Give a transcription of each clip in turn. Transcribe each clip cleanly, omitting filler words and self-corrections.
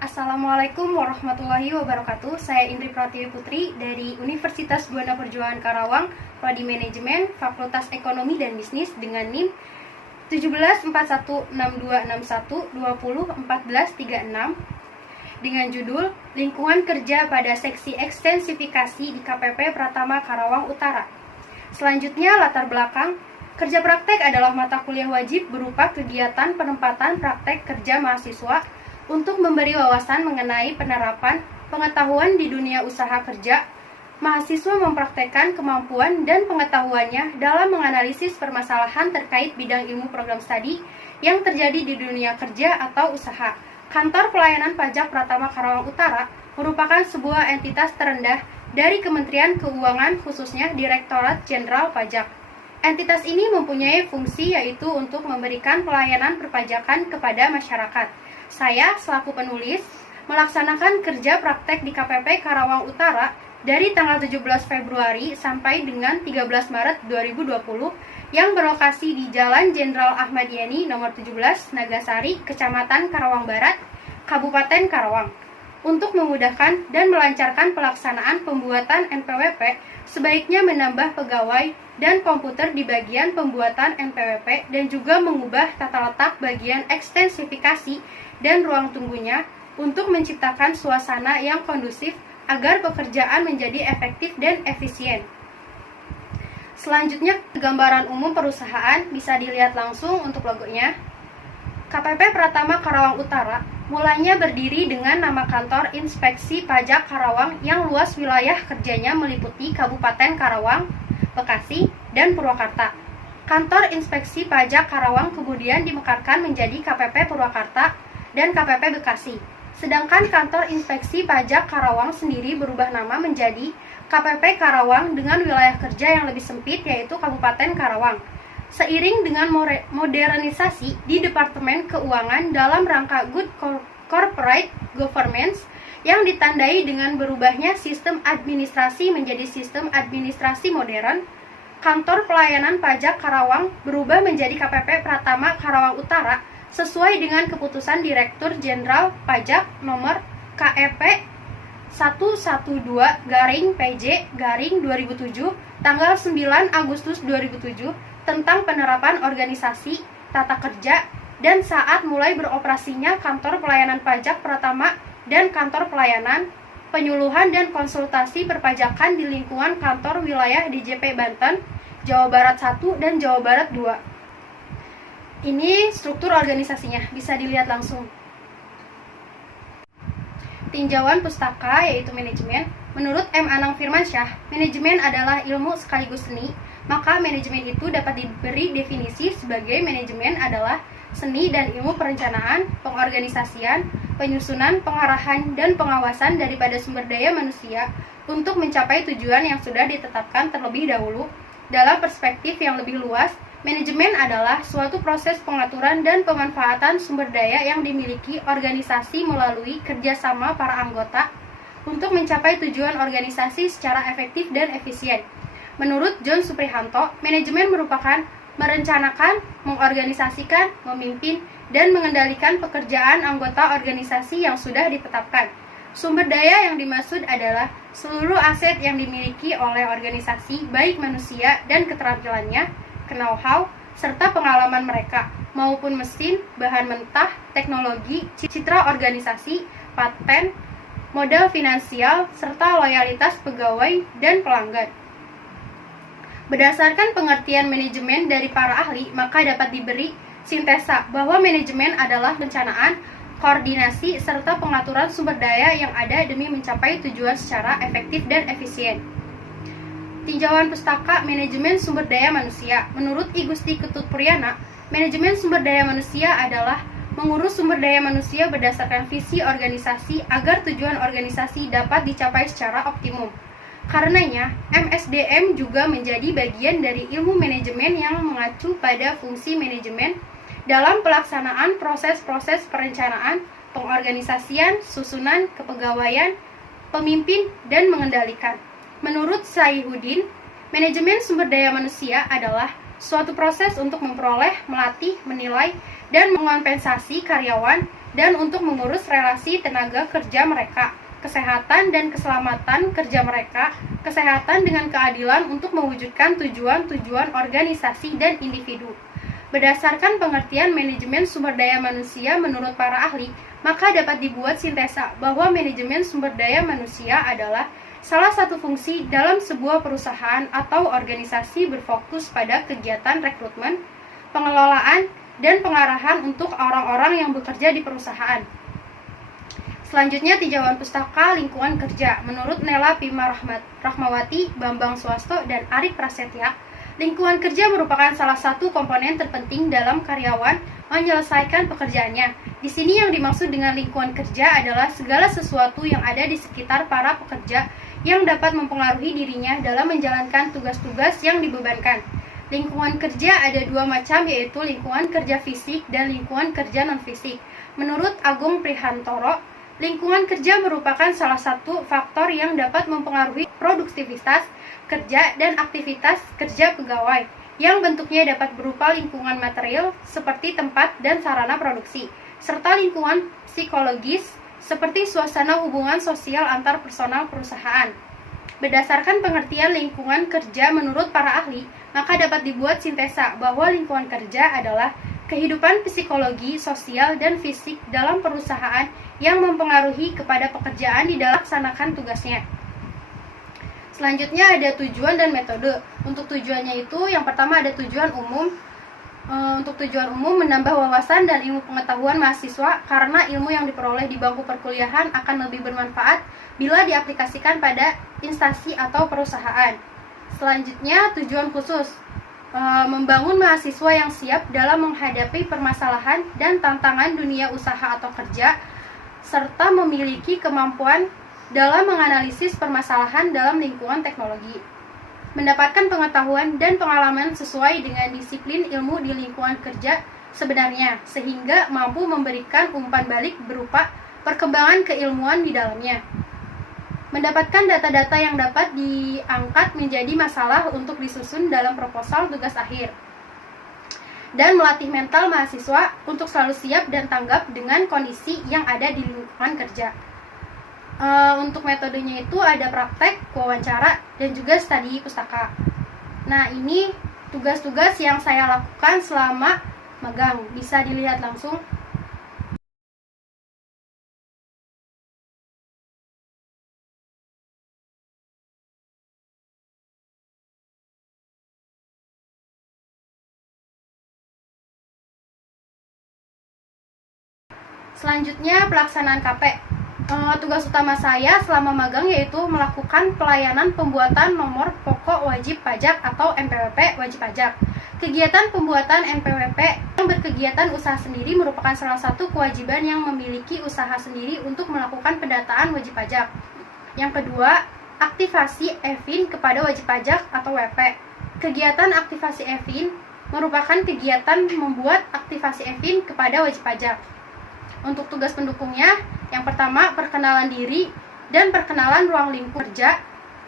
Assalamualaikum warahmatullahi wabarakatuh. Saya Indri Pratiwi Putri dari Universitas Buana Perjuangan Karawang, Prodi Manajemen, Fakultas Ekonomi dan Bisnis dengan NIM 17416261201436 dengan judul Lingkungan Kerja pada Seksi Ekstensifikasi di KPP Pratama Karawang Utara. Selanjutnya, latar belakang. Kerja praktek adalah mata kuliah wajib berupa kegiatan penempatan praktek kerja mahasiswa untuk memberi wawasan mengenai penerapan pengetahuan di dunia usaha kerja. Mahasiswa mempraktekkan kemampuan dan pengetahuannya dalam menganalisis permasalahan terkait bidang ilmu program studi yang terjadi di dunia kerja atau usaha. Kantor Pelayanan Pajak Pratama Karawang Utara merupakan sebuah entitas terendah dari Kementerian Keuangan, khususnya Direktorat Jenderal Pajak. Entitas ini mempunyai fungsi yaitu untuk memberikan pelayanan perpajakan kepada masyarakat. Saya, selaku penulis, melaksanakan kerja praktek di KPP Karawang Utara dari tanggal 17 Februari sampai dengan 13 Maret 2020 yang berlokasi di Jalan Jenderal Ahmad Yani nomor 17, Nagasari, Kecamatan Karawang Barat, Kabupaten Karawang. Untuk memudahkan dan melancarkan pelaksanaan pembuatan NPWP, sebaiknya menambah pegawai dan komputer di bagian pembuatan NPWP dan juga mengubah tata letak bagian ekstensifikasi dan ruang tunggunya untuk menciptakan suasana yang kondusif agar pekerjaan menjadi efektif dan efisien. Selanjutnya, gambaran umum perusahaan bisa dilihat langsung untuk logonya. KPP Pratama Karawang Utara mulanya berdiri dengan nama Kantor Inspeksi Pajak Karawang yang luas wilayah kerjanya meliputi Kabupaten Karawang, Bekasi, dan Purwakarta. Kantor Inspeksi Pajak Karawang kemudian dimekarkan menjadi KPP Purwakarta dan KPP Bekasi. Sedangkan Kantor Inspeksi Pajak Karawang sendiri berubah nama menjadi KPP Karawang dengan wilayah kerja yang lebih sempit yaitu Kabupaten Karawang. Seiring dengan modernisasi di Departemen Keuangan dalam rangka Good Corporate Governance yang ditandai dengan berubahnya sistem administrasi menjadi sistem administrasi modern, Kantor Pelayanan Pajak Karawang berubah menjadi KPP Pratama Karawang Utara sesuai dengan keputusan Direktur Jenderal Pajak nomor KEP 112-PJ-2007 tanggal 9 Agustus 2007 tentang penerapan organisasi, tata kerja, dan saat mulai beroperasinya Kantor Pelayanan Pajak Pratama dan Kantor Pelayanan, Penyuluhan dan Konsultasi Perpajakan di lingkungan kantor wilayah DJP Banten, Jawa Barat 1 dan Jawa Barat 2. Ini struktur organisasinya, bisa dilihat langsung. Tinjauan pustaka yaitu manajemen. Menurut M. Anang Firmansyah, manajemen adalah ilmu sekaligus seni, maka manajemen itu dapat diberi definisi sebagai manajemen adalah seni dan ilmu perencanaan, pengorganisasian, penyusunan, pengarahan, dan pengawasan daripada sumber daya manusia untuk mencapai tujuan yang sudah ditetapkan terlebih dahulu. Dalam perspektif yang lebih luas, manajemen adalah suatu proses pengaturan dan pemanfaatan sumber daya yang dimiliki organisasi melalui kerjasama para anggota untuk mencapai tujuan organisasi secara efektif dan efisien. Menurut John Suprihanto, manajemen merupakan merencanakan, mengorganisasikan, memimpin, dan mengendalikan pekerjaan anggota organisasi yang sudah ditetapkan. Sumber daya yang dimaksud adalah seluruh aset yang dimiliki oleh organisasi, baik manusia dan keterampilannya, know-how, serta pengalaman mereka, maupun mesin, bahan mentah, teknologi, citra organisasi, paten, modal finansial, serta loyalitas pegawai dan pelanggan. Berdasarkan pengertian manajemen dari para ahli, maka dapat diberi sintesa bahwa manajemen adalah perencanaan, koordinasi, serta pengaturan sumber daya yang ada demi mencapai tujuan secara efektif dan efisien. Tinjauan pustaka manajemen sumber daya manusia. Menurut I Gusti Ketut Puryana, manajemen sumber daya manusia adalah mengurus sumber daya manusia berdasarkan visi organisasi agar tujuan organisasi dapat dicapai secara optimum. Karenanya, MSDM juga menjadi bagian dari ilmu manajemen yang mengacu pada fungsi manajemen dalam pelaksanaan proses-proses perencanaan, pengorganisasian, susunan, kepegawaian, pemimpin, dan mengendalikan. Menurut Sayhuddin, manajemen sumber daya manusia adalah suatu proses untuk memperoleh, melatih, menilai, dan mengompensasi karyawan dan untuk mengurus relasi tenaga kerja mereka, kesehatan dan keselamatan kerja mereka, kesehatan dengan keadilan untuk mewujudkan tujuan-tujuan organisasi dan individu. Berdasarkan pengertian manajemen sumber daya manusia menurut para ahli, maka dapat dibuat sintesa bahwa manajemen sumber daya manusia adalah salah satu fungsi dalam sebuah perusahaan atau organisasi berfokus pada kegiatan rekrutmen, pengelolaan, dan pengarahan untuk orang-orang yang bekerja di perusahaan. Selanjutnya, tinjauan pustaka lingkungan kerja. Menurut Nela Pima Rahmawati, Bambang Swasto, dan Ari Prasetya, lingkungan kerja merupakan salah satu komponen terpenting dalam karyawan menyelesaikan pekerjaannya. Di sini yang dimaksud dengan lingkungan kerja adalah segala sesuatu yang ada di sekitar para pekerja yang dapat mempengaruhi dirinya dalam menjalankan tugas-tugas yang dibebankan. Lingkungan kerja ada dua macam, yaitu lingkungan kerja fisik dan lingkungan kerja non-fisik. Menurut Agung Prihantoro, lingkungan kerja merupakan salah satu faktor yang dapat mempengaruhi produktivitas kerja dan aktivitas kerja pegawai, yang bentuknya dapat berupa lingkungan material seperti tempat dan sarana produksi, serta lingkungan psikologis seperti suasana hubungan sosial antar personal perusahaan. Berdasarkan pengertian lingkungan kerja menurut para ahli, maka dapat dibuat sintesa bahwa lingkungan kerja adalah kehidupan psikologi, sosial, dan fisik dalam perusahaan yang mempengaruhi kepada pekerjaan di dalam melaksanakan tugasnya. Selanjutnya ada tujuan dan metode. Untuk tujuannya itu, yang pertama ada tujuan umum. Untuk tujuan umum, menambah wawasan dan ilmu pengetahuan mahasiswa karena ilmu yang diperoleh di bangku perkuliahan akan lebih bermanfaat bila diaplikasikan pada instansi atau perusahaan. Selanjutnya, tujuan khusus, membangun mahasiswa yang siap dalam menghadapi permasalahan dan tantangan dunia usaha atau kerja, serta memiliki kemampuan dalam menganalisis permasalahan dalam lingkungan teknologi. Mendapatkan pengetahuan dan pengalaman sesuai dengan disiplin ilmu di lingkungan kerja sebenarnya, sehingga mampu memberikan umpan balik berupa perkembangan keilmuan di dalamnya. Mendapatkan data-data yang dapat diangkat menjadi masalah untuk disusun dalam proposal tugas akhir. Dan melatih mental mahasiswa untuk selalu siap dan tanggap dengan kondisi yang ada di lingkungan kerja. Untuk metodenya itu ada praktek, wawancara, dan juga studi pustaka. Nah, ini tugas-tugas yang saya lakukan selama magang. Bisa dilihat langsung. Selanjutnya, pelaksanaan KP. Tugas utama saya selama magang yaitu melakukan pelayanan pembuatan nomor pokok wajib pajak atau NPWP wajib pajak. Kegiatan pembuatan NPWP yang berkegiatan usaha sendiri merupakan salah satu kewajiban yang memiliki usaha sendiri untuk melakukan pendataan wajib pajak. Yang kedua, aktivasi EVIN kepada wajib pajak atau WP. Kegiatan aktivasi EVIN merupakan kegiatan membuat aktivasi EVIN kepada wajib pajak. Untuk tugas pendukungnya, yang pertama, perkenalan diri dan perkenalan ruang lingkup kerja.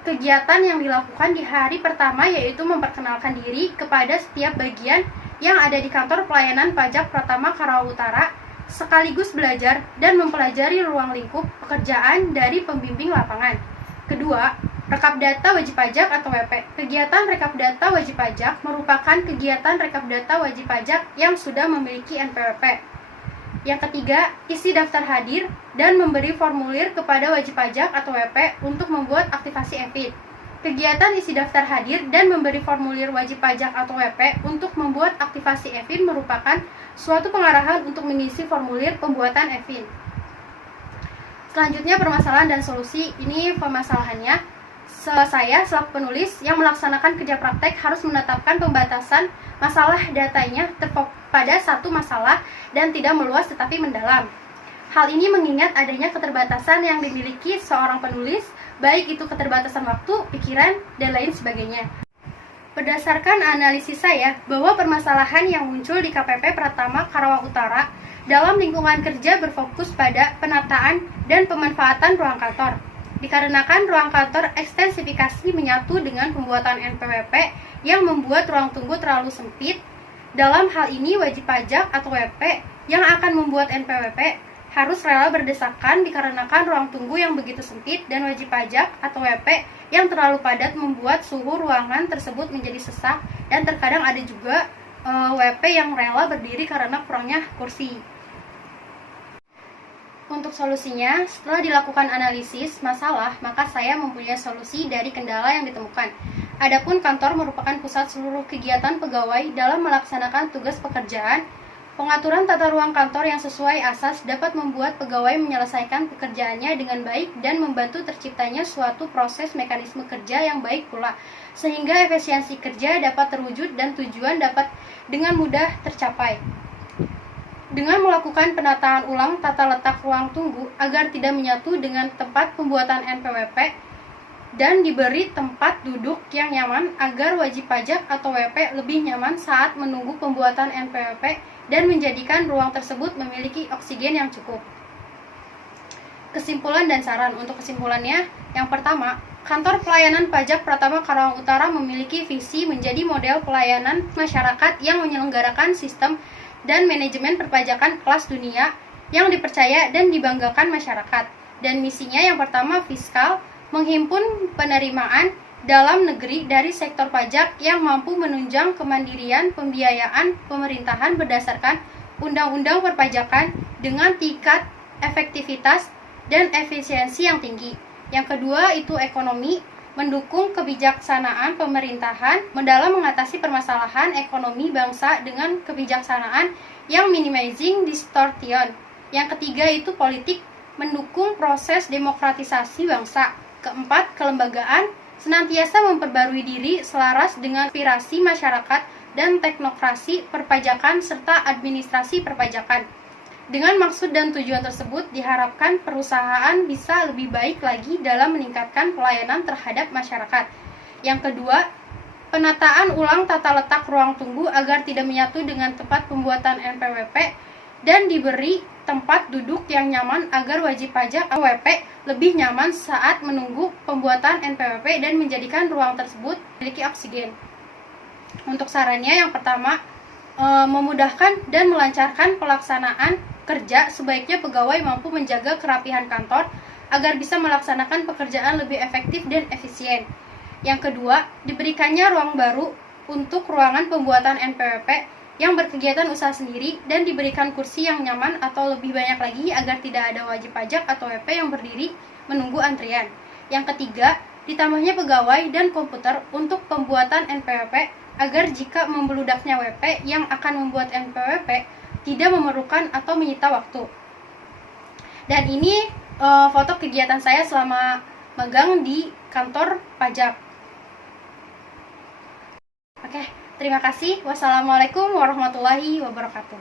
Kegiatan yang dilakukan di hari pertama yaitu memperkenalkan diri kepada setiap bagian yang ada di kantor pelayanan pajak Pratama Karawang Utara, sekaligus belajar dan mempelajari ruang lingkup pekerjaan dari pembimbing lapangan. Kedua, rekap data wajib pajak atau WP. Kegiatan rekap data wajib pajak merupakan kegiatan rekap data wajib pajak yang sudah memiliki NPWP. Yang ketiga, isi daftar hadir dan memberi formulir kepada wajib pajak atau WP untuk membuat aktivasi EVIN. Kegiatan isi daftar hadir dan memberi formulir wajib pajak atau WP untuk membuat aktivasi EVIN merupakan suatu pengarahan untuk mengisi formulir pembuatan EVIN. Selanjutnya, permasalahan dan solusi. Ini permasalahannya. Saya selaku penulis yang melaksanakan kerja praktek harus menetapkan pembatasan masalah datanya pada satu masalah dan tidak meluas tetapi mendalam. Hal ini mengingat adanya keterbatasan yang dimiliki seorang penulis, baik itu keterbatasan waktu, pikiran, dan lain sebagainya. Berdasarkan analisis saya bahwa permasalahan yang muncul di KPP Pratama Karawang Utara dalam lingkungan kerja berfokus pada penataan dan pemanfaatan ruang kantor. Dikarenakan ruang kantor ekstensifikasi menyatu dengan pembuatan NPWP yang membuat ruang tunggu terlalu sempit. Dalam hal ini wajib pajak atau WP yang akan membuat NPWP harus rela berdesakan dikarenakan ruang tunggu yang begitu sempit dan wajib pajak atau WP yang terlalu padat membuat suhu ruangan tersebut menjadi sesak, dan terkadang ada juga WP yang rela berdiri karena kurangnya kursi. Untuk solusinya, setelah dilakukan analisis masalah, maka saya mempunyai solusi dari kendala yang ditemukan. Adapun kantor merupakan pusat seluruh kegiatan pegawai dalam melaksanakan tugas pekerjaan. Pengaturan tata ruang kantor yang sesuai asas dapat membuat pegawai menyelesaikan pekerjaannya dengan baik dan membantu terciptanya suatu proses mekanisme kerja yang baik pula, sehingga efisiensi kerja dapat terwujud dan tujuan dapat dengan mudah tercapai. Dengan melakukan penataan ulang tata letak ruang tunggu agar tidak menyatu dengan tempat pembuatan NPWP dan diberi tempat duduk yang nyaman agar wajib pajak atau WP lebih nyaman saat menunggu pembuatan NPWP dan menjadikan ruang tersebut memiliki oksigen yang cukup. Kesimpulan dan saran. Untuk kesimpulannya, yang pertama, Kantor Pelayanan Pajak Pratama Karawang Utara memiliki visi menjadi model pelayanan masyarakat yang menyelenggarakan sistem dan manajemen perpajakan kelas dunia yang dipercaya dan dibanggakan masyarakat. Dan misinya yang pertama fiskal, menghimpun penerimaan dalam negeri dari sektor pajak yang mampu menunjang kemandirian pembiayaan pemerintahan berdasarkan undang-undang perpajakan dengan tingkat efektivitas dan efisiensi yang tinggi. Yang kedua itu ekonomi, mendukung kebijaksanaan pemerintahan dalam mengatasi permasalahan ekonomi bangsa dengan kebijaksanaan yang minimizing distortion. Yang ketiga itu politik, mendukung proses demokratisasi bangsa. Keempat, kelembagaan, senantiasa memperbarui diri selaras dengan aspirasi masyarakat dan teknokrasi perpajakan serta administrasi perpajakan. Dengan maksud dan tujuan tersebut diharapkan perusahaan bisa lebih baik lagi dalam meningkatkan pelayanan terhadap masyarakat. Yang kedua, penataan ulang tata letak ruang tunggu agar tidak menyatu dengan tempat pembuatan NPWP dan diberi tempat duduk yang nyaman agar wajib pajak atau WP lebih nyaman saat menunggu pembuatan NPWP dan menjadikan ruang tersebut memiliki oksigen. Untuk sarannya yang pertama, memudahkan dan melancarkan pelaksanaan kerja, sebaiknya pegawai mampu menjaga kerapihan kantor agar bisa melaksanakan pekerjaan lebih efektif dan efisien. Yang kedua, diberikannya ruang baru untuk ruangan pembuatan NPWP yang berkegiatan usaha sendiri dan diberikan kursi yang nyaman atau lebih banyak lagi agar tidak ada wajib pajak atau WP yang berdiri menunggu antrian. Yang ketiga, ditambahnya pegawai dan komputer untuk pembuatan NPWP agar jika membeludaknya WP yang akan membuat NPWP tidak memerlukan atau menyita waktu. Dan ini foto kegiatan saya selama magang di kantor pajak. Oke, terima kasih. Wassalamualaikum warahmatullahi wabarakatuh.